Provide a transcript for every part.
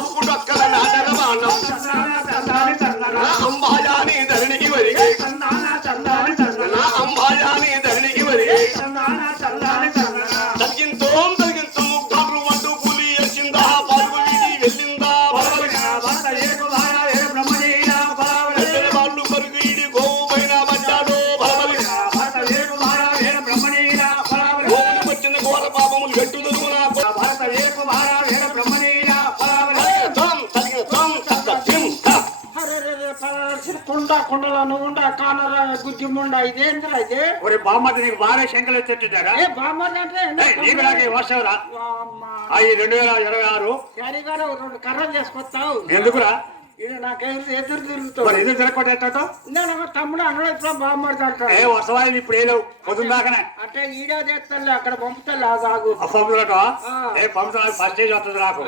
గోపుడొక్కల నాటరమానం అంబాయాని ధరణికి వరిగే నా అంబాయాని ధరణికి వరిగే తగ్గింతో తగ్గింతో ముగ్గురు వంటూ పులి వచ్చిందా పరుగు వీడి వెళ్ళిందా వాళ్ళు పరుగు వీడి గోవు పైన పడ్డాడు గోవుకి వచ్చిన ఘోర పాపములు గట్టు కొండలో నువ్వుండా కానరా గుజ్జిముండా ఇదేంద్రా ఇదే ఒరే బామ్మది నీకు బాగా శంకలు ఎత్తిట్టారా ఏ బామ్మది అంటే నీకు నాకు వర్షం రా 2026 సరిగానే 2 కర్రలు చేసుకొస్తావు ఎందుకురా ఇది నాకేం ఎదురు తిరుగుతావు ఎదురు తిరగొట్టేటో నేను తమ్ముడు అన్న ఇప్పుడు బామ్మడి అంటాడు ఏ వర్షవాయి ఇప్పుడు ఏ లేవు పొద్దున్న దాకానే అంటే ఈడో చేస్తాలే అక్కడ పంపుతాలే ఆ సాగు పంపుతున్నట ఏ పంపుతున్నా ఫస్ట్ ఏజ్ వస్తుంది నాకు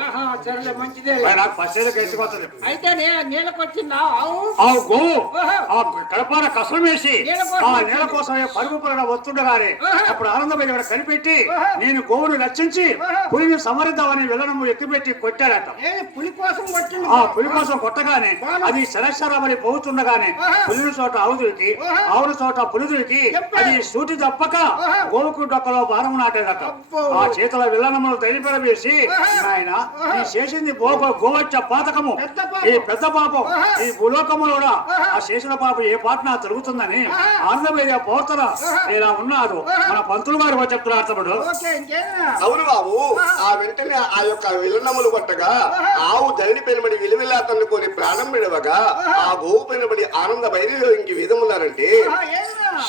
సరేలే మంచిదే నాకు ఫస్ట్ ఏజ్ ఎత్తుకొస్తుంది అయితే నీళ్ళకి వచ్చిందా గోవు కడపార కసం వేసి ఆ నీళ్ళ కోసం పరుగు పొరగా వస్తుండగానే అప్పుడు ఆనందమైన ఇక్కడ కనిపెట్టి నేను గోవును రక్షించి పులిని సమరిద్దామని వెళ్ళనము ఎత్తిపెట్టి కొట్టాడట పులి కోసం కొట్టింది పులి కోసం కొట్టగానే అది శరశరమని పోతుండగానే పులిని చోట ఆవుదురికి ఆవుల చోట పులిదురికి అది సూటి తప్పక గోవుకు డొక్కలో భారం నాటేదట ఆ చేతుల విల్లనములు తైలిపెర వేసి ఆయన ఈ చేసింది గోవచ్చ పాతకము ఈ పెద్ద పాపం ఈ భూలోకములో ఆ చేసిన పాప ఏ పాటన తిరుగుతుందని ఆనందమైన పోతన ఇలా ఉన్నాడు మన పంతులు గారు చెప్తున్నారు తమ్ముడు. అవును బాబు ఆ వెంటనే ఆ యొక్క విలనములు కొట్టగా ఆవు ధరణి పెనబడి విలువిలా తన్నుకొని ప్రాణం విడవగా ఆ గోవు పెనబడి ఆనంద బయలులో ఇంక విధమున్నారంటే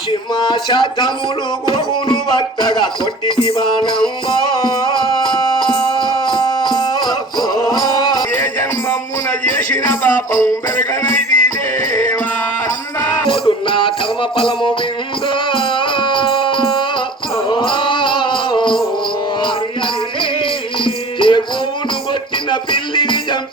సింహాశాధములు గోవును పట్టగా కొట్టి దివానంబా ఏ జన్మమున చేసిన పాపం పెరగనైది దేవా పోతున్న కర్మ ఫలము విందో ఏ గోవును కొట్టిన పిల్లిని చంపి